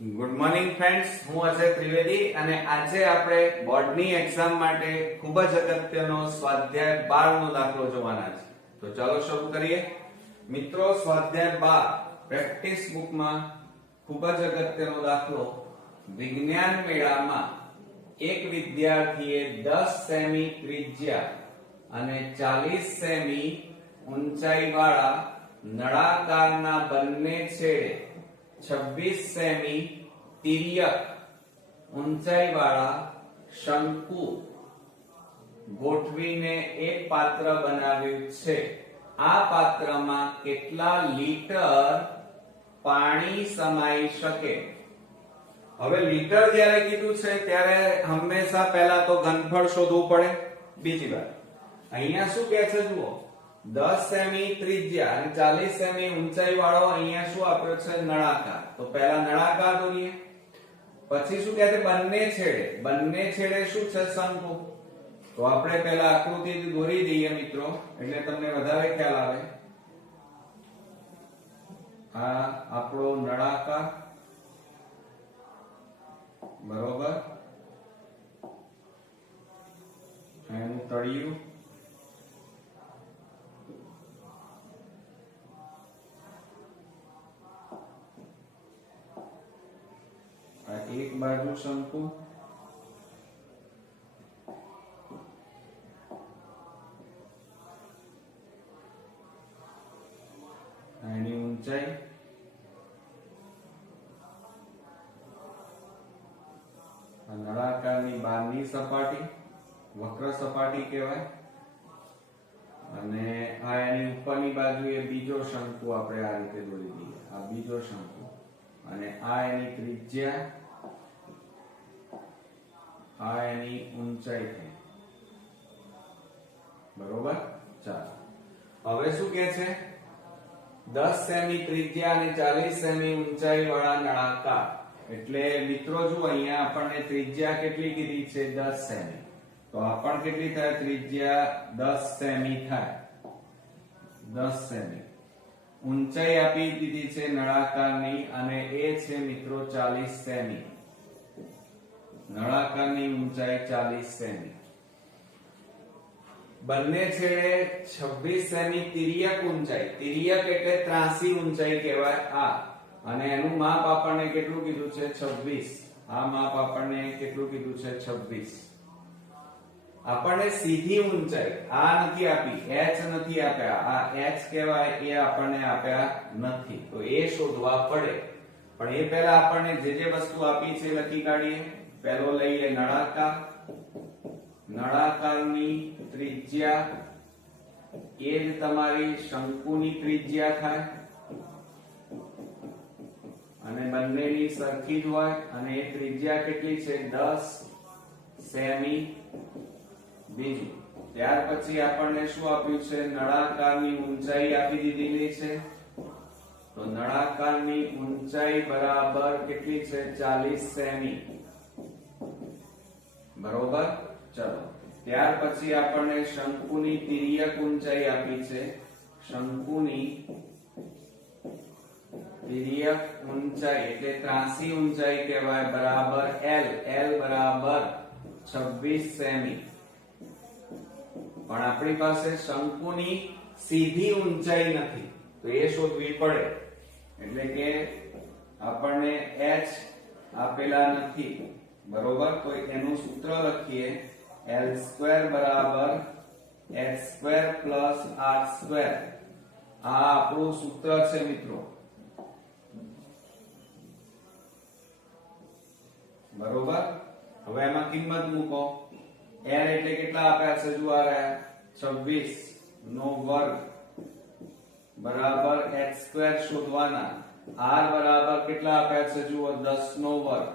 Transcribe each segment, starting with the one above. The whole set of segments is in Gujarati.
ગુડ મોર્નિંગ ફ્રેન્ડ્સ, હું અજય ત્રિવેદી અને આજે આપણે બોર્ડની એક્ઝામ માટે ખૂબ જ અગત્યનો સ્વાધ્યાય 12 નો દાખલો જોવાના છે. તો ચાલો શરૂ કરીએ. મિત્રો, સ્વાધ્યાય 12 પ્રેક્ટિસ બુકમાં ખૂબ જ અગત્યનો દાખલો. વિજ્ઞાન મેળામાં એક વિદ્યાર્થીએ 10 સેમી ત્રિજ્યા અને 40 સેમી ઊંચાઈવાળા નળાકારના બંને છેડે 26 સેમી તિર્યક ઊંચાઈવાળા શંકુ ગોઠવીને એક પાત્ર બનાવ્યું છે. આ પાત્રમાં કેટલા લીટર પાણી સમાઈ શકે? હવે લીટર જ્યારે કીધું છે ત્યારે હંમેશા પહેલા તો ઘનફળ શોધવું પડે. બીજી વાત, અહીંયા શું કહે છે જુઓ, 10 સેમી ત્રિજ્યા અને 40 સેમી ઊંચાઈ વાળો અહીંયા શું આપ્યો છે? નળાકાર. તો પહેલા નળાકાર દોરીએ. પછી શું કહે છે? બંને છેડે શું છે? શંકુ. તો આપણે પહેલા આકૃતિ દોરી દઈએ મિત્રો, એટલે તમને વધારે ખ્યાલ આવે. આ આપણો નળાકાર, બરોબર, એનું તળિયું, એક બાજુ શંકુ, એની ઊંચાઈ, નળાકારની બહારની સપાટી વક્ર સપાટી કહેવાય, અને આ એની ઉપરની બાજુ એ બીજો શંકુ આપણે આ રીતે દોરી દઈએ. આ બીજો શંકુ, અને આ એની ત્રિજ્યા, આ એની ઊંચાઈ થઈ. બરોબર. ચાલો, હવે શું કે છે? 10 સેમી ત્રિજ્યા અને 40 સેમી ઊંચાઈ વાળા નળાકાર. એટલે મિત્રો જો અહીંયા આપણને ત્રિજ્યા કેટલી કીધી છે? 10 સેમી. તો આ પણ કેટલી થાય? ત્રિજ્યા 10 સેમી થાય. 10 સેમી. ઊંચાઈ આપી દીધી છે નળાકારની, અને એ છે મિત્રો 40 સેમી. નળાકારની ઊંચાઈ 40 સેમી. બંને છેડે 26 સેમી તિર્યક ઊંચાઈ. તિર્યક એટલે ત્રાસી ઊંચાઈ કહેવાય આ. અને એનું માપ આપણને કેટલું કીધું છે? 26. આ માપ આપણને કેટલું કીધું છે? 26. આપણને સીધી ઊંચાઈ આ નથી આપી, h નથી આપ્યા. આ h કહેવાય, એ આપણને આપ્યા નથી. તો એ શોધવા પડે. પણ એ પહેલા આપણને જે વસ્તુ આપી છે લખી કાઢીએ. પહેલો લઈએ નળાકાર. નળાકારની ત્રિજ્યા એ જ તમારી શંકુની ત્રિજ્યા થાય, અને બંનેની સરખી જ હોય. અને એ ત્રિજ્યા કેટલી છે? 10 સેમી. બીજું, ત્યાર પછી આપણને શું આપ્યું છે? નળાકારની ઊંચાઈ આપી દીધેલી છે. તો નળાકારની ઊંચાઈ બરાબર કેટલી છે? 40 સેમી. બરોબર. ચલો, ત્યાર પછી આપણને શંકુની તિર્યક ઊંચાઈ આપી છે. શંકુની તિર્યક ઊંચાઈ એટલે ત્રાસી ઊંચાઈ કહેવાય, બરાબર L. L બરાબર 26 સેમી. પણ આપણી પાસે શંકુની સીધી ઊંચાઈ નથી, તો એ શોધવી પડે. એટલે કે આપણને h આપેલા નથી. બરોબર. તો એનું સૂત્ર લખીએ. L² બરાબર h² પ્લસ r². આ આપણું સૂત્ર છે મિત્રો. બરોબર. હવે એમાં કિંમત મૂકો. l એટલે કેટલા આપ્યા છે? જો આ રહ્યા 26 નો વર્ગ બરાબર h² શોધવાના. r બરાબર કેટલા આપ્યા છે? જુઓ 10 નો વર્ગ.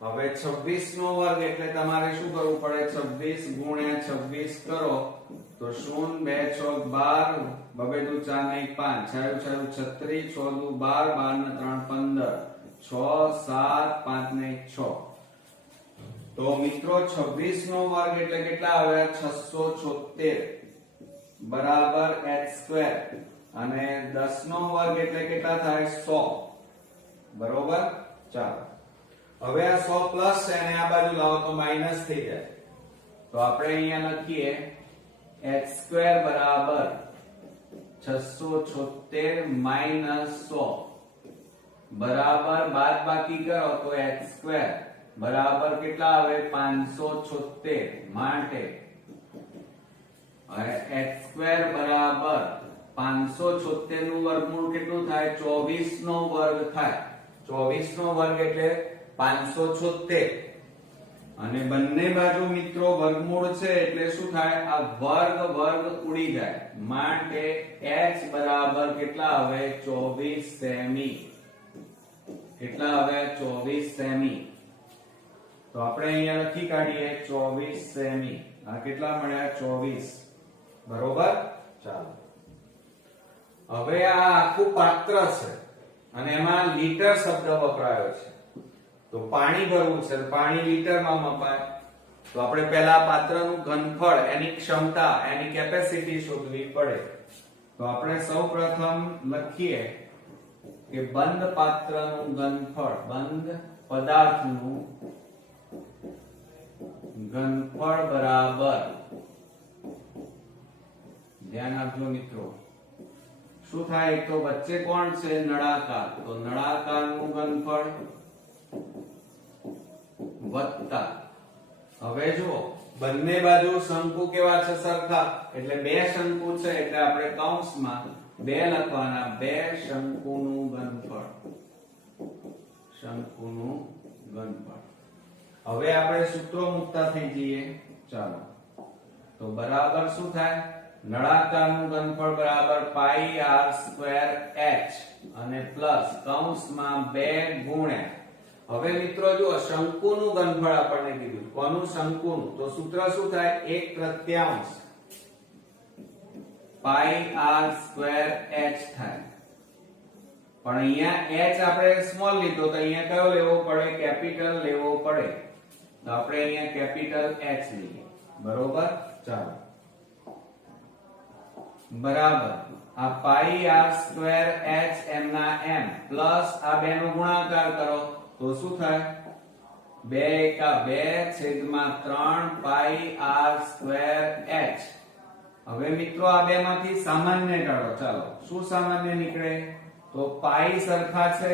હવે 26 નો વર્ગ એટલે તમારે શું કરવું પડે? 26 ગુણ્યા 26 કરો તો 0 2 6 12 બબે દુ 4 ને 1 5 6 36 6 દુ 12 12 ને 3 15 6 7 5 ને 6. તો મિત્રો 26 નો વર્ગ એટલે કેટલા આવ્યા? 676 બરાબર h². અને 10 નો વર્ગ એટલે કેટલા થાય? 100. બરોબર. ચાલો હવે આ 100 પ્લસ છે અને આ બાજુ લાવો તો માઈનસ થઈ જાય. તો આપણે અહીંયા લખીએ h² બરાબર 676 માઈનસ 100 બરાબર બાદબાકી કરો તો h² બરાબર કેટલા આવે 576 માટે h² બરાબર 576 નું વર્ગમૂળ કેટલું થાય 24 નો વર્ગ થાય. 24 નો વર્ગ એટલે 576 અને બંને બાજુ મિત્રો વર્ગમૂળ છે એટલે શું થાય આ વર્ગ વર્ગ ઉડી જાય માટે h બરાબર કેટલા આવે 24 સેમી. કેટલા આવે 24 સેમી. તો આપણે અહીંયા લખી કાઢીએ 24 સેમી. આ કેટલા મળ્યા 24 બરોબર. ચાલો હવે આ આખું પાત્ર છે અને એમાં લીટર શબ્દ વપરાયો છે. તો પાણી ભરવું છે પાણી લીટરમાં મપાય. તો આપણે પહેલા પાત્રનું ઘનફળ એની ક્ષમતા એની કેપેસિટી શોધવી પડે. તો આપણે સૌપ્રથમ લખીએ કે બંધ પાત્રનું ઘનફળ બંધ પદાર્થનું ઘનફળ બરાબર ધ્યાન આપજો મિત્રો શું થાય તો વચ્ચે કોણ છે નળાકાર. તો નળાકારનું ઘનફળ વત્તા હવે જો બંને બાજુ શંકુ કેવા છે સરખા એટલે બે શંકુ છે એટલે આપણે કૌંસમાં બે લખવાના બે શંકુનું ઘનફળ. શંકુનું ઘનફળ. હવે આપણે સૂત્રો મુકતા થઈ જઈએ. ચાલો તો બરાબર શું થાય નળાકારનું ઘનફળ બરાબર પાઈ r સ્ક્વેર h અને પ્લસ કૌંસમાં 2 ગુણ્યા હવે મિત્રો જો શંકુનું ઘનફળ આપણને કીધું કોનું શંકુનું તો સૂત્ર શું થાય 1/3 પાઈ r સ્ક્વેર h થાય. પણ અહીંયા h આપણે સ્મોલ લીધો તો અહીંયા કયો લેવો પડે કેપિટલ લેવો પડે. તો આપણે અહીંયા કેપિટલ h લઈએ બરોબર. ચાલો બરાબર આ પાઈ r સ્ક્વેર h એમના m પ્લસ આ બે નો ગુણાકાર કરો તો શું થાય 2 * 2 છેદમાં 3 પાઈ r સ્ક્વેર h. હવે મિત્રો આ બે માંથી સામાન્ય કાઢો. ચાલો શું સામાન્ય નીકળે તો પાઈ સરખા છે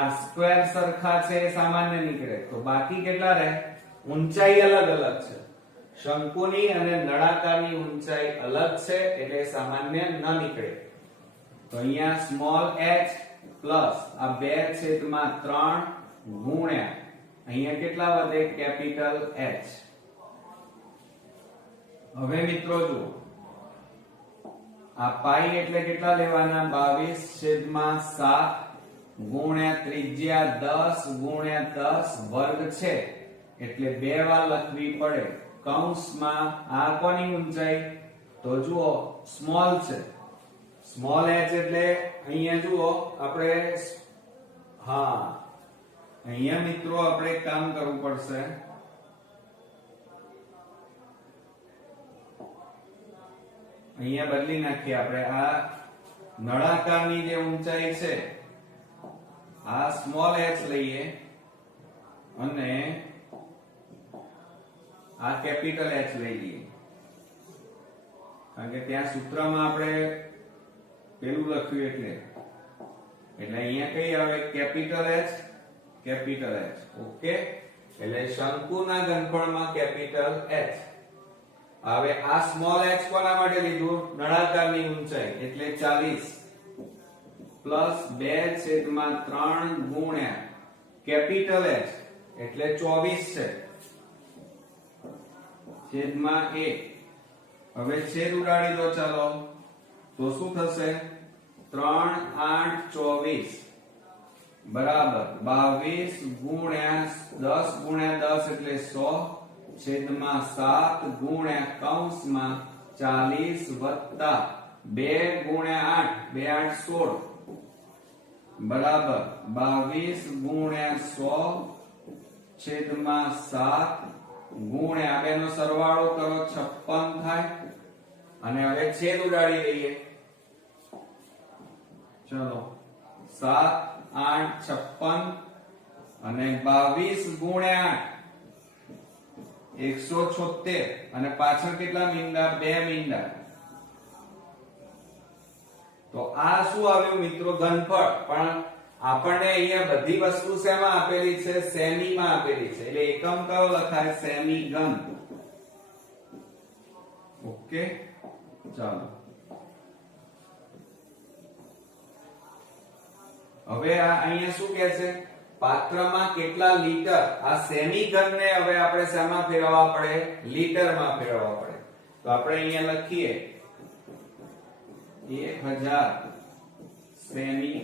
r સ્ક્વેર સરખા છે સામાન્ય નીકળે તો બાકી કેટલા રહે ઊંચાઈ અલગ અલગ છે. શંકુની અને નળાકારની ઊંચાઈ અલગ છે એટલે સામાન્ય ન નીકળે. તો અહીંયા સ્મોલ h પ્લસ આ 2/3 ગુણ્યા અહીંયા કેટલા વધે કેપિટલ H. હવે મિત્રો જુઓ આ પાઈ એટલે કેટલા લેવાના 22/7 ગુણ્યા ત્રિજ્યા 10 ગુણ્યા 10 વર્ગ છે એટલે બે વાર લખવી પડે. કૌંસમાં આ કોની ઊંચાઈ તો જુઓ સ્મોલ છે સ્મોલ h એટલે અહીંયા જુઓ આપણે હા અહીંયા મિત્રો આપણે એક કામ કરવું પડશે. અહીંયા બદલી નાખીએ આપણે આ નળાકારની જે ઊંચાઈ છે આ સ્મોલ h લઈએ અને આ કેપિટલ H લઈ લઈએ કારણ કે ત્યાં સૂત્રમાં આપણે પેલું લખ્યું એટલે અહીંયા કઈ આવે capital H capital H. Okay એટલે શંકુના ઘનફળમાં કેપિટલ H. હવે આ સ્મોલ h કોના માટે લીધું નળાકારની ઊંચાઈ એટલે 40 પ્લસ 2/3 ગુણ્યા કેપિટલ H એટલે 24 છે છેદમાં 1. હવે છેદ ઉડાડી દો ચાલો તો શું થશે 3 8 24 બરાબર 22 ગુણ્યા 10 ગુણ્યા 10 એટલે 100 છેદમાં 7 ગુણ્યા કૌંસમાં 40 વત્તા 2 ગુણ્યા 8 2 8 16 બરાબર 22 ગુણ્યા 100 છેદમાં 7 ગુણ્યા બેનો સરવાળો કરો 56 થાય અને હવે છેદ ઉડાડી દઈએ. ચલો 7 8 56 અને 22 ગુણ્યા 8 176 અને પાછળ કેટલા મીંડા? 2 મીંડા. તો આ શું આવ્યું મિત્રો? ઘનફળ. પણ આપણને અહીંયા બધી વસ્તુ શેમાં આપેલી છે? સેમી માં આપેલી છે. એટલે એકમ કયો લખાય? સેમી ઘન. ઓકે, ચાલો હવે આ અહીંયા શું કહે છે? પાત્રમાં કેટલા લીટર? આ સેમી ઘનને હવે આપણે શેમાં ફેરવવા પડે? લીટરમાં ફેરવવા પડે. તો આપણે અહીંયા લખીએ 1000 સેમી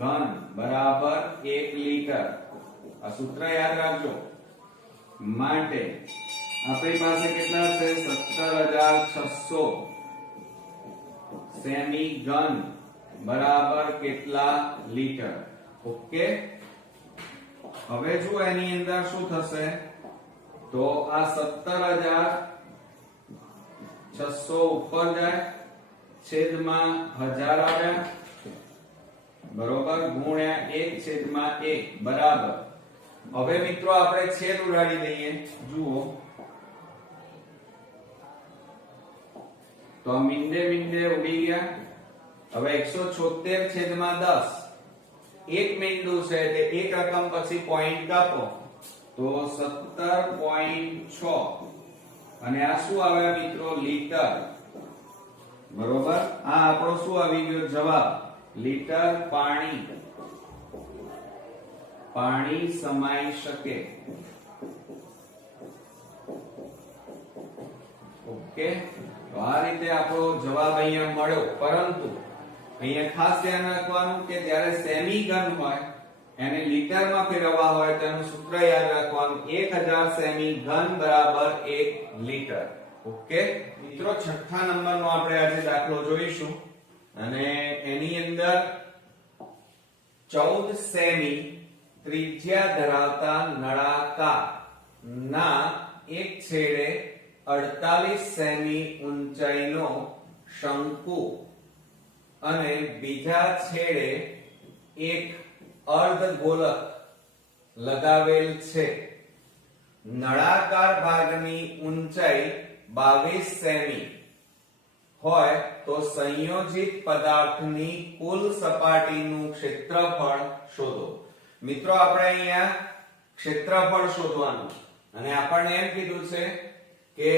ઘન બરાબર 1 લીટર. આ સૂત્ર યાદ રાખજો. માટે આપણી પાસે કેટલા છે? 17600 સેમી ઘન બરાબર કેટલા લીટર? ઓકે, હવે જો એની અંદર શું થશે? તો આ 17600 ઉપર જાય, છેદમાં 1000 આવ્યા, બરોબર, ગુણ્યા 1/1 બરાબર. હવે મિત્રો આપણે છેદ ઉડાડી દઈએ. જુઓ તો મીંડે મીંડે ઉડી ગયા. હવે 176/10 એક મીંડું છે તે એક રકમ પછી પોઈન્ટ કાપો તો 17.6 અને આ શું આવ્યા મિત્રો? લીટર. બરોબર, આ આપણો શું આવી ગયો? જવાબ. લીટર પાણી સમાઈ શકે. ઓકે, તો આ રીતે આપણો જવાબ અહીંયા મળ્યો. પરંતુ અહીંયા ખાસ ધ્યાન રાખવાનું કે જ્યારે સેમી ઘન હોય એને લીટરમાં ફેરવવા હોય તો એનું સૂત્ર યાદ રાખવાનું. 1000 સેમી ઘન બરાબર 1 લીટર. ઓકે મિત્રો, છઠ્ઠા નંબરનો આપણે આજે દાખલો જોઈશું અને એની અંદર 14 સેમી ત્રિજ્યા ધરાવતા નળાકાર ના એક છેડે 48 સેમી ઊંચાઈનો શંકુ અને બીજા છેડે એક અર્ધગોલક લગાવેલ છે. નળાકાર ભાગની ઊંચાઈ 22 સેમી હોય તો સંયોજિત પદાર્થની કુલ સપાટીનું ક્ષેત્રફળ શોધો. મિત્રો આપણે અહીંયા ક્ષેત્રફળ શોધવાનું અને આપણને એમ કીધું છે કે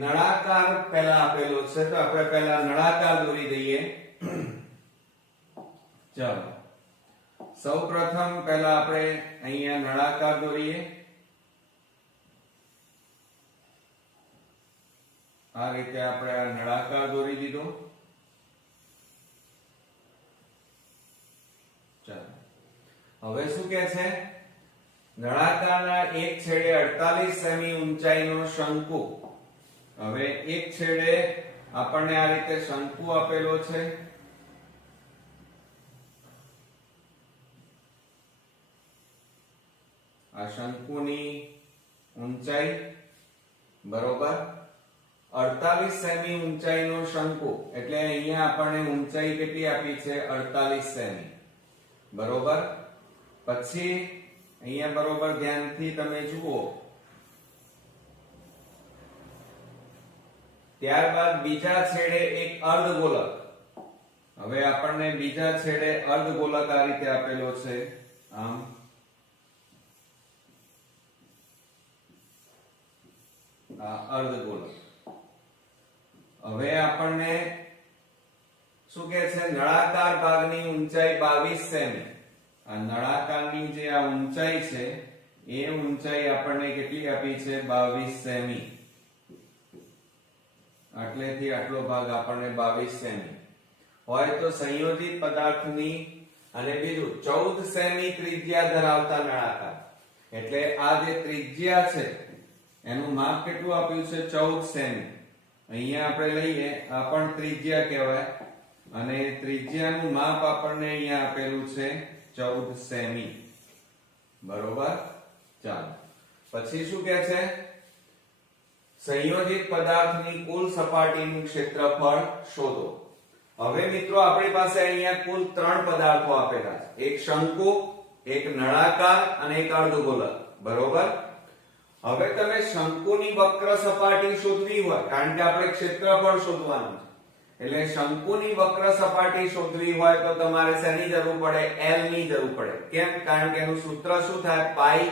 નળાકાર પહેલા આપેલો છે તો આપણે પહેલા નળાકાર દોરી દઈએ. ચાલો સૌપ્રથમ પહેલા આપણે અહીંયા નળાકાર દોરીએ. આ રીતે આપણે આ નળાકાર દોરી દીધો. ચાલો હવે શું કહે છે? નળાકારના એક છેડે 48 સેમી ઊંચાઈનો શંકુ. હવે એક છેડે આપણને આ રીતે શંકુ આપેલો છે. આ શંકુની ઊંચાઈ બરોબર 48 સેમી ઊંચાઈનો શંકુ એટલે અહીંયા આપણને ઊંચાઈ કેટલી આપી છે? 48 સેમી. બરોબર, પછી અહીંયા બરોબર ધ્યાનથી તમે જુઓ. ત્યારબાદ બીજા છેડે એક અર્ધગોલક. હવે આપણને બીજા છેડે અર્ધગોલક આ રીતે આપેલો છે. આમ આ અર્ધગોલક. હવે આપણને શું કહે છે? નળાકાર ભાગની ઊંચાઈ 22 સેમી. આ નળાકારની જે આ ઊંચાઈ છે એ ઊંચાઈ આપણને કેટલી આપી છે? 22 સેમી. આટલેથી આટલો ભાગ આપણને 22 સેમી હોય તો સંયોજિત પદાર્થની અને બીજું 14 સેમી ત્રિજ્યા ધરાવતા નળાકાર એટલે આ જે ત્રિજ્યા છે એનું માપ કેટલું આપ્યું છે? 14 સેમી. અહીંયા આપણે લઈએ આ પણ ત્રિજ્યા કહેવાય અને ત્રિજ્યાનું માપ આપણને અહીંયા આપેલું છે 14 સેમી. બરોબર, ચાલો પછી શું કહે છે? સંયોજિત પદાર્થની કુલ સપાટીનું ક્ષેત્રફળ શોધો. હવે મિત્રો આપણી પાસે અહીંયા કુલ 3 પદાર્થો આપેલા છે, એક શંકુ, એક નળાકાર અને એક અર્ધગોલક. બરોબર. હવે તમે શંકુની વક્ર સપાટી શોધવી હોય, કારણ કે આપણે ક્ષેત્રફળ શોધવાનું છે, એટલે શંકુની વક્ર સપાટી શોધવી હોય તો તમારે શેની જરૂર પડે? L ની જરૂર પડે. કેમ? કારણ કે એનું સૂત્ર શું થાય? પાઈ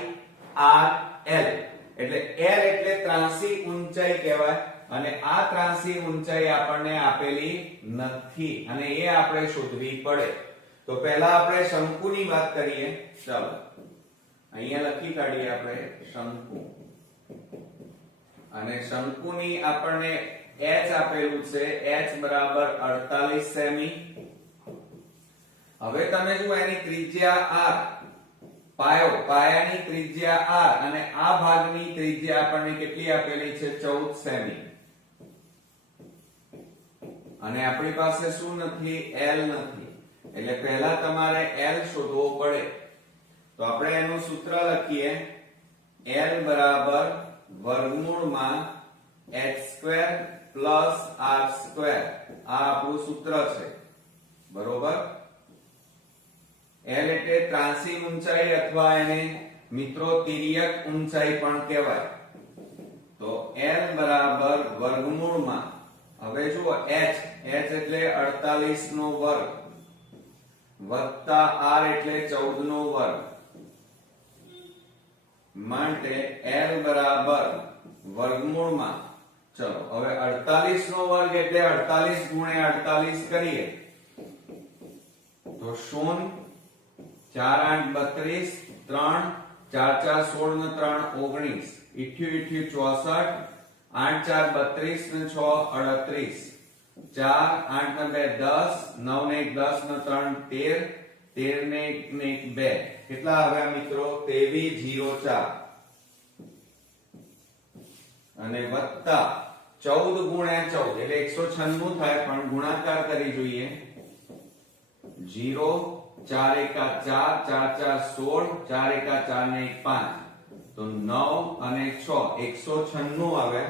r l. એટલે l એટલે ત્રાંસી ઊંચાઈ કહેવાય, અને આ ત્રાંસી ઊંચાઈ આપણને આપેલી નથી, અને એ આપણે શોધવી પડે. તો પહેલા આપણે શંકુની વાત કરીએ. ચાલો અહીંયા લખી કાઢીએ આપણે શંકુ, અને શંકુની આપણને h આપેલું છે, h બરાબર 48 સેમી. હવે તમે જુઓ એની ત્રિજ્યા r, પાયાની ત્રિજ્યા r, અને આ ભાગની ત્રિજ્યા આપણને કેટલી આપેલી છે? 14 સેમી. અને આપણી પાસે શું નથી? L નથી. એટલે પહેલા તમારે L શોધવો પડે. તો આપણે એનું સૂત્ર લખીએ, L બરાબર વર્ગમૂળમાં h² પ્લસ r². આ આપણું સૂત્ર છે. બરોબર. L એટલે ત્રાંસી ઊંચાઈ, અથવા એને મિત્રો તિર્યક ઊંચાઈ પણ કહેવાય. તો L બરાબર વર્ગમૂળમાં, હવે જુઓ h એટલે 48 નો વર્ગ વત્તા r એટલે 14 નો વર્ગ, માટે L બરાબર વર્ગમૂળમાં, ચલો હવે 48 નો વર્ગ એટલે 48 ગુણ્યા 48 કરીએ તો 0, 4 8 32, 3 4 4 16 ને 3 19, 88 64, 8 4 32 ને 6 38, 4 8 ને 2 10, 9 ને 1 10 ને 3 13, 13 ને 1 ને 1 2. કેટલા આવ્યા મિત્રો? 2304. અને વત્તા 14 ગુણ્યા 14 એટલે 196 થાય, પણ ગુણાકાર કરી જોઈએ. 0 4 એકા 4, 4 4 16, 4 એકા 4 ને 1 5, તો 9 અને 6 196 આવે.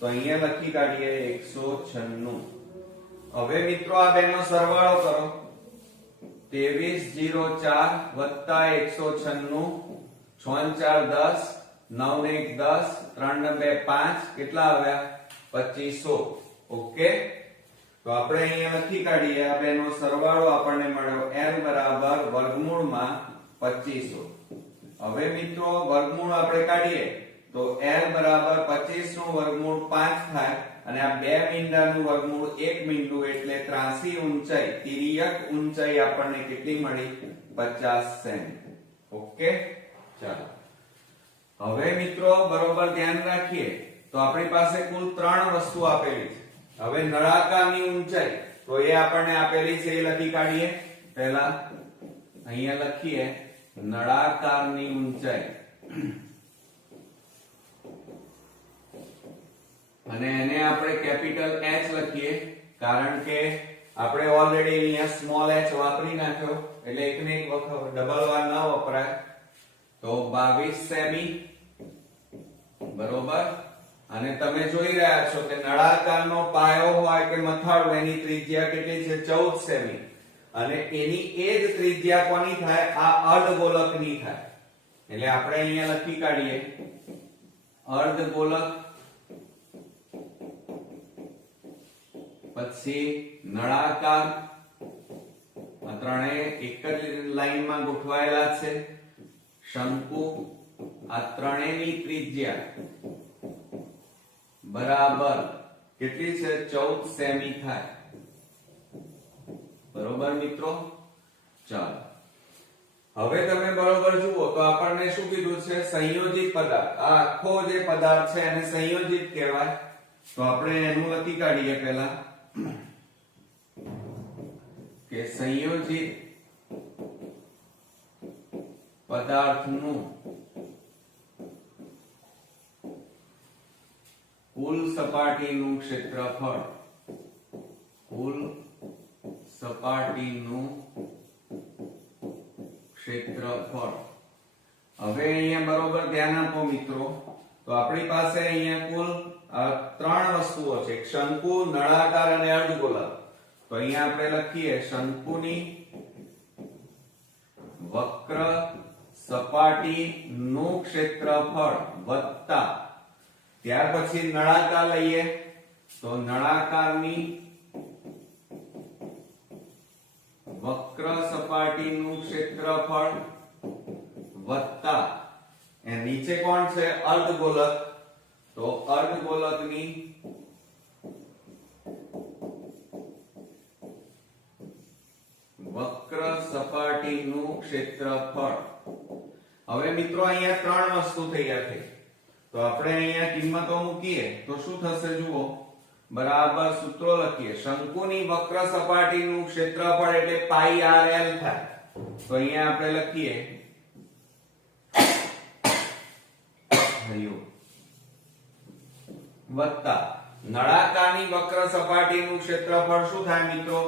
તો અહીંયા લખી કાઢીએ 196. હવે મિત્રો આ બેનો સરવાળો કરો. 2304 વત્તા 196, 6 4 10, 9 ને 1 10, 3 ને 2 5, કેટલા આવ્યા? 2500. ઓકે. તો આપણે અહીંયા લખી કાઢીએ, આ બેનો સરવાળો આપણને મળ્યો L બરાબર વર્ગમૂળમાં 2500. હવે મિત્રો વર્ગમૂળ આપણે કાઢીએ તો L બરાબર 25 નું વર્ગમૂળ 5 થાય, અને આ બે મીંડાનું વર્ગમૂળ 1 મીંડું, એટલે ત્રાંસી ઊંચાઈ, તિર્યક ઊંચાઈ આપણને કેટલી મળી? 50 સેમી. ઓકે. ચાલો હવે મિત્રો બરોબર ધ્યાન રાખીએ. તો આપણી પાસે કુલ 3 વસ્તુ આપેલી છે. હવે નળાકારની ઊંચાઈ, તો એ આપણને આપેલી છે, એ લખી કાઢીએ. પહેલા અહીંયા લખીએ નળાકારની ઊંચાઈ, અને એને આપણે કેપિટલ H લખીએ, કારણ કે આપણે ઓલરેડી અહીંયા સ્મોલ h વાપરી નાખ્યો, એટલે એકને એક વખત ડબલ વાર ન વપરાય. તો 22 સેમી. બરોબર. અને તમે જોઈ રહ્યા છો કે નળાકારનો પાયો હોય કે મથાળું, એની ત્રિજ્યા કેટલી છે? 14 સેમી. અને એની એ જ ત્રિજ્યા કોની થાય? આ અર્ધગોલકની થાય. એટલે આપણે અહીંયા લખી કાઢીએ અર્ધગોલક, પછી નળાકાર. આ ત્રણેય એક જ લાઈનમાં ગોઠવાયેલા છે. શંકુ, આ ત્રણેયની ત્રિજ્યા બરાબર કેટલી છે? 14 સેમી થાય. બરોબર મિત્રો. ચાલો હવે તમે બરોબર જુઓ તો આપણને શું કીધું છે? સંયોજિત પદાર્થ. આ આખો જે પદાર્થ છે એને સંયોજિત કહેવાય. તો આપણે એનું લખી કાઢીએ પહેલા કે સંયોજિત પદાર્થનું કુલ સપાટીનું ક્ષેત્રફળ, કુલ સપાટીનું ક્ષેત્રફળ. હવે અહીંયા બરોબર ધ્યાન આપો મિત્રો. તો આપણી પાસે અહીંયા કુલ 3 વસ્તુઓ છે, શંકુ, નળાકાર અને અર્ધગોલક. તો અહીંયા આપણે લખીએ શંકુની વક્ર સપાટીનું ક્ષેત્રફળ વત્તા, ત્યાર પછી નળાકાર લઈએ તો નળાકારની વક્ર સપાટીનું ક્ષેત્રફળ વત્તા એ નીચે કોણ છે અર્ધગોલક, તો અર્ધગોલકની વક્ર સપાટીનું ક્ષેત્રફળ. હવે મિત્રો અહીંયા ત્રણ વસ્તુ તૈયાર થઈ, તો આપણે અહીંયા કિંમતો મૂકીએ તો શું થશે જુઓ, બરાબર સૂત્રો લખીએ. શંકુની વક્ર સપાટીનું ક્ષેત્રફળ એટલે પાઈ આર એલ થાય, તો અહીંયા આપણે લખીએ વત્તા નળાકારની વક્ર સપાટીનું ક્ષેત્રફળ શું થાય મિત્રો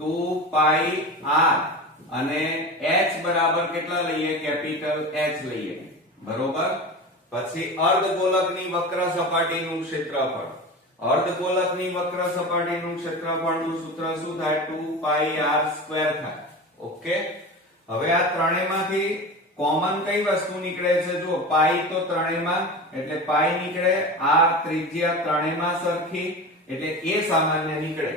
2 પાઈ r અને h બરાબર કેટલા લઈએ કેપિટલ h લઈએ બરોબર. પછી અર્ધગોલકની વક્ર સપાટીનું ક્ષેત્રફળ, અર્ધગોલકની વક્ર સપાટીનું ક્ષેત્રફળનું સૂત્ર શું થાય 2 પાઈ r સ્ક્વેર થાય. ઓકે, હવે આ ત્રણેયમાંથી કોમન કઈ વસ્તુ નીકળે છે, જો પાઈ તો ત્રણેયમાં એટલે પાઈ નીકળે, r ત્રિજ્યા ત્રણેયમાં સરખી એટલે એ સામાન્ય નીકળે.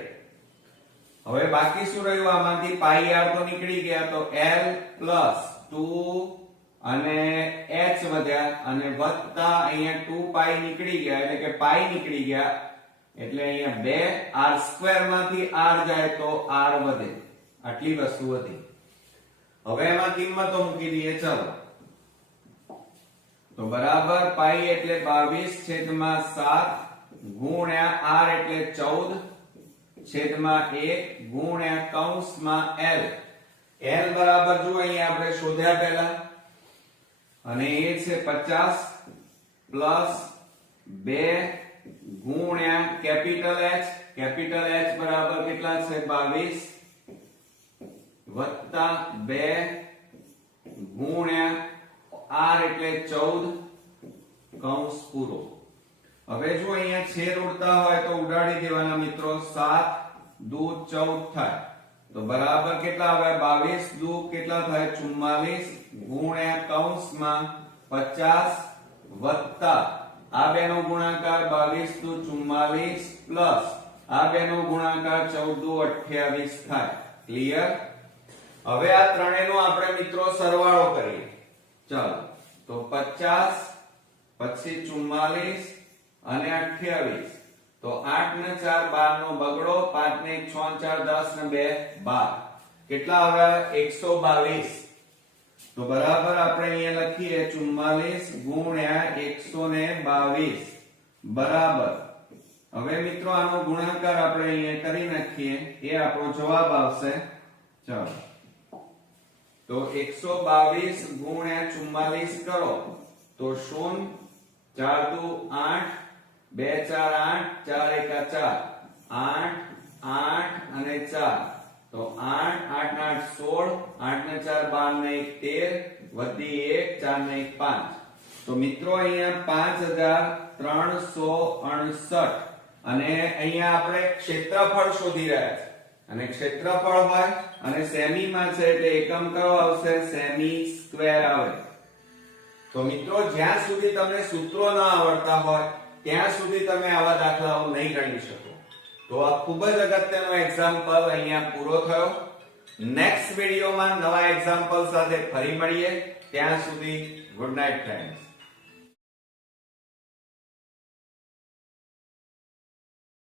હવે બાકી શું રહ્યું, આમાંથી પાઈ r તો નીકળી ગયા, તો l પ્લસ 2 અને h વધ્યા અને વત્તા અહીંયા 2 પાઈ નીકળી ગયા એટલે કે પાઈ નીકળી ગયા એટલે અહીંયા 2 r સ્ક્વેર માંથી r જાય તો r વધે, આટલી વસ્તુ હતી. હવે એમાં કિંમતો મૂકી દઈએ ચાલો. તો બરાબર પાઈ એટલે 22/7 ગુણ્યા r એટલે 14/1 ગુણ્યા કૌંસમાં l. l બરાબર જો અહીંયા આપણે શોધ્યા પહેલા અને એ છે 50 પ્લસ 2 ગુણ્યા કેપિટલ H, કેપિટલ H બરાબર કેટલા છે 22 વત્તા 2 ગુણ્યા r એટલે 14 કૌંસ પૂરો. હવે જો અહીંયા છેદ ઉડતા હોય તો ઉડાડી દેવાના મિત્રો, 7 દુ 14 થાય તો બરાબર કેટલા આવે 22 દુ કેટલા થાય 44 ગુણ્યા કૌંસમાં 50 વત્તા આ બેનો ગુણાકાર 22 દુ 44 પ્લસ આ બેનો ગુણાકાર 14 દુ 28 થાય. ક્લિયર? હવે આ ત્રણેયનો આપણે મિત્રો સરવાળો કરીએ. ચાલો, તો 50 પછી 44 અને 28 તો 8 ને 4 12 નો બગડો, 5 ને 1 6 4 10 ને 2 12 કેટલા આવે 122. તો બરાબર આપણે અહીંયા લખીએ 44 ગુણ્યા 122 બરાબર. હવે મિત્રો આનો ગુણાકાર આપણે અહીંયા કરી નાખીએ, એ આપણો જવાબ આવશે. ચાલો, તો 122 ગુણ્યા 44 કરો તો 0 4 દુ 8 2 4 8 4 1 4 8 8 અને 4 તો 8 8 8 16 8 ને 4 12 ને 1 13 વધી 1 4 ને 1 5. તો મિત્રો અહીંયા 5368 અને અહીંયા આપણે ક્ષેત્રફળ શોધી રહ્યા છે અને ક્ષેત્રફળ હોય અને સેમી માં છે એટલે એકમ કયો આવશે સેમી સ્ક્વેર આવે. તો મિત્રો જ્યાં સુધી તમને સૂત્રો ન આવડતા હોય ત્યાં સુધી તમે આવા દાખલાઓ નહીં ગણી શકો. તો આ ખૂબ જ અગત્યનો એક્ઝામ્પલ અહીંયા પૂરો થયો. નેક્સ્ટ વિડિયોમાં નવા એક્ઝામ્પલ સાથે ફરી મળીએ. ત્યાં સુધી ગુડ નાઇટ ફ્રેન્ડ્સ.